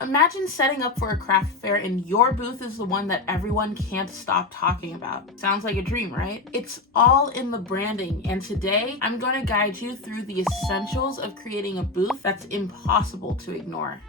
Imagine setting up for a craft fair and your booth is the one that everyone can't stop talking about. Sounds like a dream, right? It's all in the branding, and today I'm going to guide you through the essentials of creating a booth that's impossible to ignore.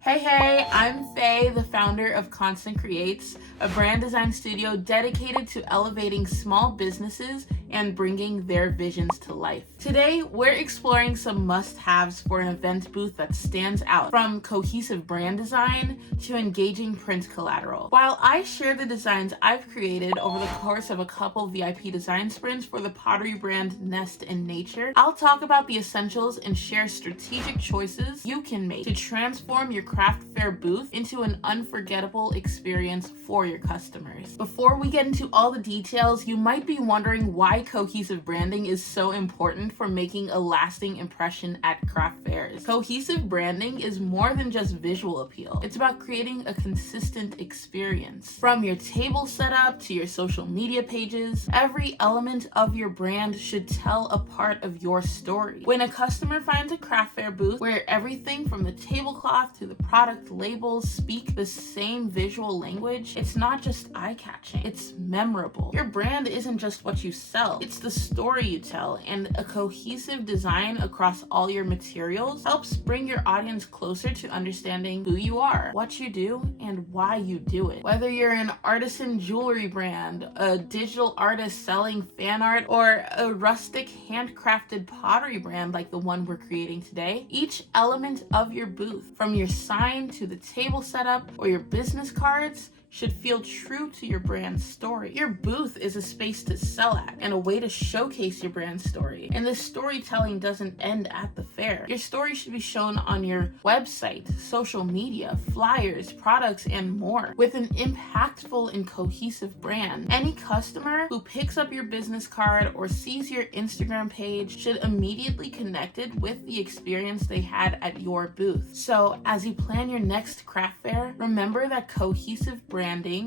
Hey, I'm Faye, the founder of Constant Creates, a brand design studio dedicated to elevating small businesses and bringing their visions to life. Today, we're exploring some must-haves for an event booth that stands out, from cohesive brand design to engaging print collateral. While I share the designs I've created over the course of a couple VIP design sprints for the pottery brand Nest in Nature, I'll talk about the essentials and share strategic choices you can make to transform your craft fair booth into an unforgettable experience for your customers. Before we get into all the details, you might be wondering why cohesive branding is so important for making a lasting impression at craft fairs. Cohesive branding is more than just visual appeal. It's about creating a consistent experience. From your table setup to your social media pages, every element of your brand should tell a part of your story. When a customer finds a craft fair booth where everything from the tablecloth to the product labels speak the same visual language, it's not just eye-catching, it's memorable. Your brand isn't just what you sell, it's the story you tell, and a cohesive design across all your materials helps bring your audience closer to understanding who you are, what you do, and why you do it. Whether you're an artisan jewelry brand, a digital artist selling fan art, or a rustic handcrafted pottery brand like the one we're creating today, each element of your booth, from your sign to the table setup or your business cards, should feel true to your brand story. Your booth is a space to sell at and a way to showcase your brand story. And this storytelling doesn't end at the fair. Your story should be shown on your website, social media, flyers, products, and more. With an impactful and cohesive brand, any customer who picks up your business card or sees your Instagram page should immediately connect it with the experience they had at your booth. So as you plan your next craft fair, remember that cohesive branding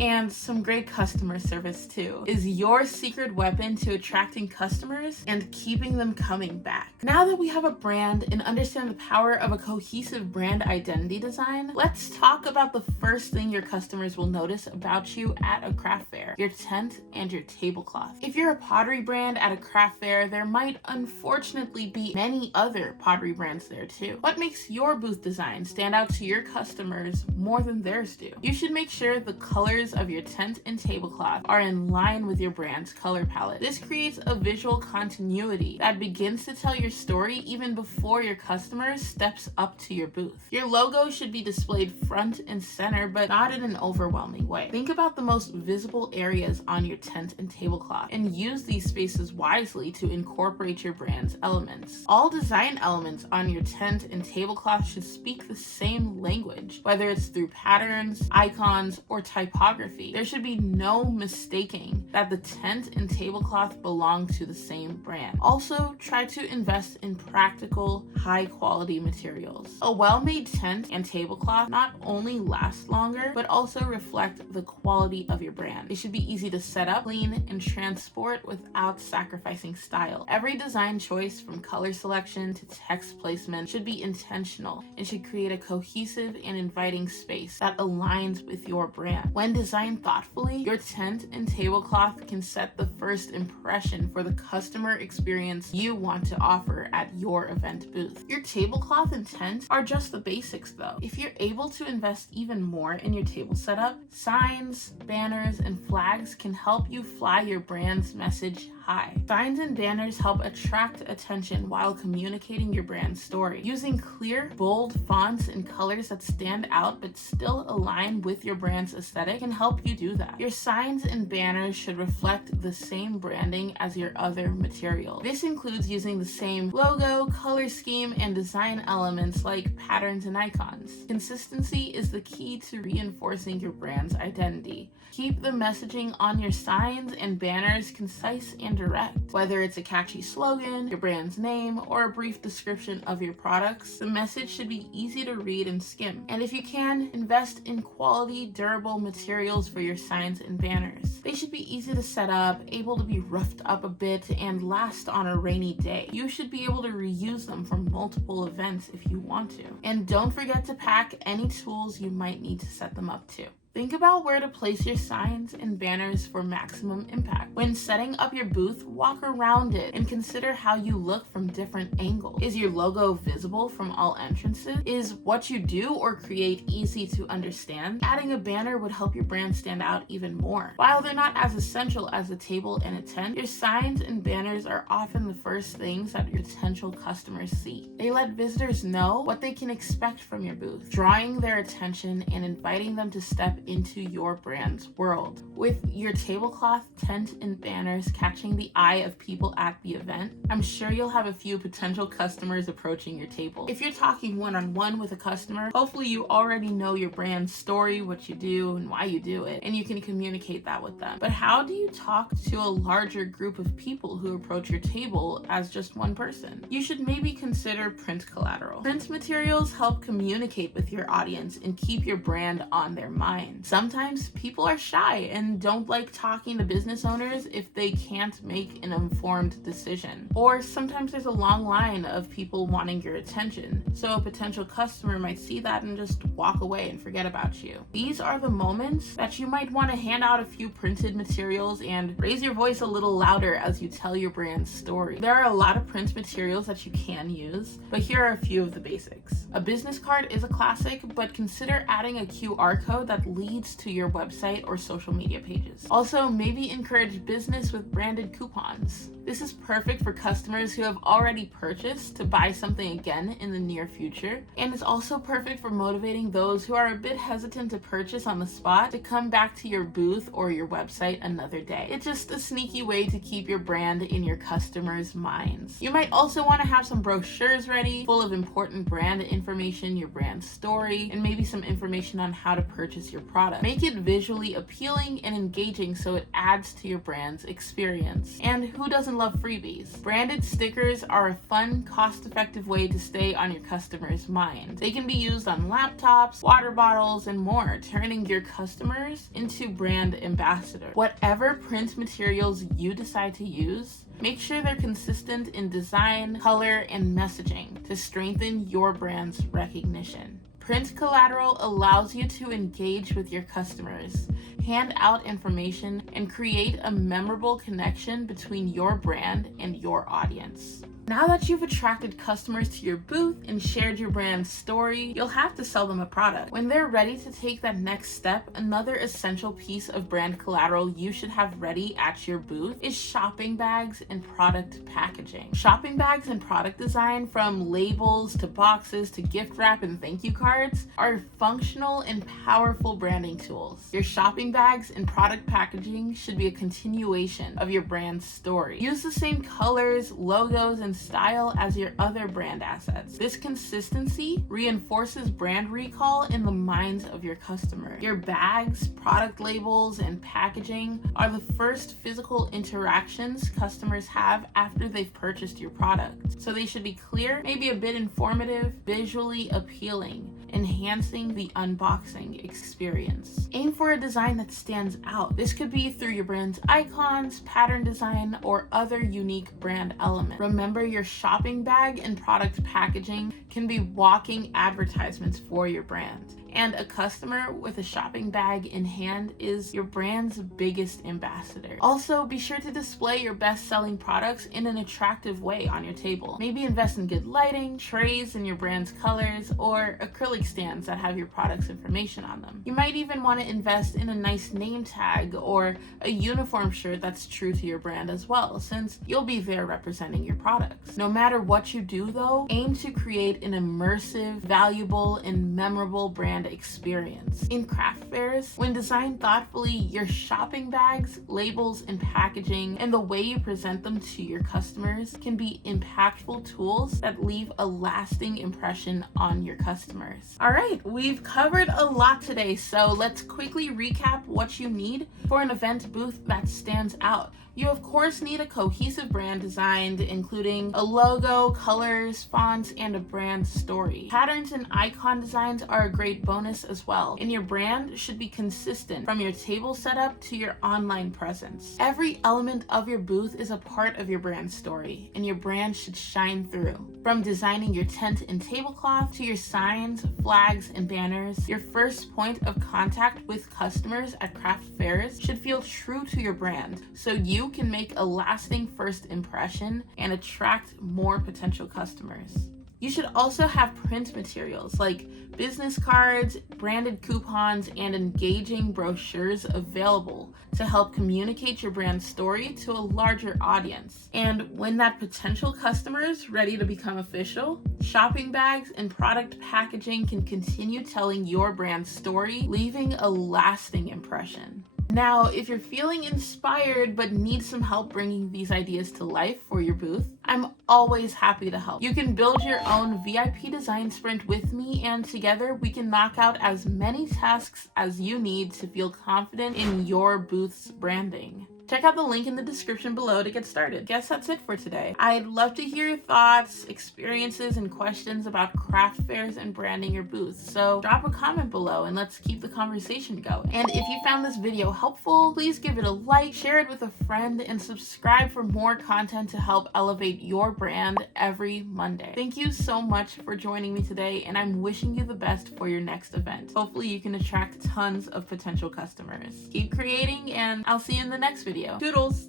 and some great customer service too is your secret weapon to attracting customers and keeping them coming back. Now that we have a brand and understand the power of a cohesive brand identity design, let's talk about the first thing your customers will notice about you at a craft fair: your tent and your tablecloth. If you're a pottery brand at a craft fair, there might unfortunately be many other pottery brands there too. What makes your booth design stand out to your customers more than theirs do? You should make sure the colors of your tent and tablecloth are in line with your brand's color palette. This creates a visual continuity that begins to tell your story even before your customer steps up to your booth. Your logo should be displayed front and center, but not in an overwhelming way. Think about the most visible areas on your tent and tablecloth and use these spaces wisely to incorporate your brand's elements. All design elements on your tent and tablecloth should speak the same language, whether it's through patterns, icons, or typography. There should be no mistaking that the tent and tablecloth belong to the same brand. Also, try to invest in practical, high-quality materials. A well-made tent and tablecloth not only last longer, but also reflect the quality of your brand. They should be easy to set up, clean, and transport without sacrificing style. Every design choice, from color selection to text placement, should be intentional and should create a cohesive and inviting space that aligns with your brand. When designed thoughtfully, your tent and tablecloth can set the first impression for the customer experience you want to offer at your event booth. Your tablecloth and tent are just the basics though. If you're able to invest even more in your table setup, signs, banners, and flags can help you fly your brand's message high. Signs and banners help attract attention while communicating your brand story. Using clear, bold fonts and colors that stand out but still align with your brand's aesthetic can help you do that. Your signs and banners should reflect the same branding as your other materials. This includes using the same logo, color scheme, and design elements like patterns and icons. Consistency is the key to reinforcing your brand's identity. Keep the messaging on your signs and banners concise and direct. Whether it's a catchy slogan, your brand's name, or a brief description of your products, the message should be easy to read and skim. And if you can, invest in quality, durable materials for your signs and banners. They should be easy to set up, able to be roughed up a bit, and last on a rainy day. You should be able to reuse them for multiple events if you want to. And don't forget to pack any tools you might need to set them up too. Think about where to place your signs and banners for maximum impact. When setting up your booth, walk around it and consider how you look from different angles. Is your logo visible from all entrances? Is what you do or create easy to understand? Adding a banner would help your brand stand out even more. While they're not as essential as a table and a tent, your signs and banners are often the first things that your potential customers see. They let visitors know what they can expect from your booth, drawing their attention and inviting them to step into your brand's world. With your tablecloth, tent, and banners catching the eye of people at the event, I'm sure you'll have a few potential customers approaching your table. If you're talking one-on-one with a customer, hopefully you already know your brand's story, what you do, and why you do it, and you can communicate that with them. But how do you talk to a larger group of people who approach your table as just one person? You should maybe consider print collateral. Print materials help communicate with your audience and keep your brand on their mind. Sometimes people are shy and don't like talking to business owners if they can't make an informed decision. Or sometimes there's a long line of people wanting your attention, so a potential customer might see that and just walk away and forget about you. These are the moments that you might want to hand out a few printed materials and raise your voice a little louder as you tell your brand's story. There are a lot of print materials that you can use, but here are a few of the basics. A business card is a classic, but consider adding a QR code that leads to your website or social media pages. Also, maybe encourage business with branded coupons. This is perfect for customers who have already purchased to buy something again in the near future, and it's also perfect for motivating those who are a bit hesitant to purchase on the spot to come back to your booth or your website another day. It's just a sneaky way to keep your brand in your customers' minds. You might also want to have some brochures ready, full of important brand information, your brand story, and maybe some information on how to purchase your product. Make it visually appealing and engaging so it adds to your brand's experience. And who doesn't love freebies? Branded stickers are a fun, cost-effective way to stay on your customer's mind. They can be used on laptops, water bottles, and more, turning your customers into brand ambassadors. Whatever print materials you decide to use, make sure they're consistent in design, color, and messaging to strengthen your brand's recognition. Print collateral allows you to engage with your customers, hand out information, and create a memorable connection between your brand and your audience. Now that you've attracted customers to your booth and shared your brand's story, you'll have to sell them a product. When they're ready to take that next step, another essential piece of brand collateral you should have ready at your booth is shopping bags and product packaging. Shopping bags and product design, from labels to boxes to gift wrap and thank you cards, are functional and powerful branding tools. Your shopping bags and product packaging should be a continuation of your brand's story. Use the same colors, logos, and style as your other brand assets. This consistency reinforces brand recall in the minds of your customer. Your bags, product labels, and packaging are the first physical interactions customers have after they've purchased your product. So they should be clear, maybe a bit informative, visually appealing, enhancing the unboxing experience. Aim for a design that stands out. This could be through your brand's icons, pattern design, or other unique brand elements. Remember, your shopping bag and product packaging can be walking advertisements for your brand. And a customer with a shopping bag in hand is your brand's biggest ambassador. Also, be sure to display your best-selling products in an attractive way on your table. Maybe invest in good lighting, trays in your brand's colors, or acrylic stands that have your product's information on them. You might even want to invest in a nice name tag or a uniform shirt that's true to your brand as well, since you'll be there representing your products. No matter what you do though, aim to create an immersive, valuable, and memorable brand experience. In craft fairs, when designed thoughtfully, your shopping bags, labels, and packaging, and the way you present them to your customers can be impactful tools that leave a lasting impression on your customers. All right, we've covered a lot today, so let's quickly recap what you need for an event booth that stands out. You of course need a cohesive brand designed, including a logo, colors, fonts, and a brand story. Patterns and icon designs are a great bonus as well, and your brand should be consistent from your table setup to your online presence. Every element of your booth is a part of your brand story, and your brand should shine through. From designing your tent and tablecloth to your signs, flags, and banners, your first point of contact with customers at craft fairs should feel true to your brand, so you can make a lasting first impression and attract more potential customers. You should also have print materials like business cards, branded coupons, and engaging brochures available to help communicate your brand story to a larger audience. And when that potential customer is ready to become official, shopping bags and product packaging can continue telling your brand story, leaving a lasting impression. Now, if you're feeling inspired but need some help bringing these ideas to life for your booth, I'm always happy to help. You can build your own VIP design sprint with me, and together we can knock out as many tasks as you need to feel confident in your booth's branding. Check out the link in the description below to get started. Guess that's it for today. I'd love to hear your thoughts, experiences, and questions about craft fairs and branding your booth. So drop a comment below and let's keep the conversation going. And if you found this video helpful, please give it a like, share it with a friend, and subscribe for more content to help elevate your brand every Monday. Thank you so much for joining me today, and I'm wishing you the best for your next event. Hopefully you can attract tons of potential customers. Keep creating, and I'll see you in the next video. Doodles!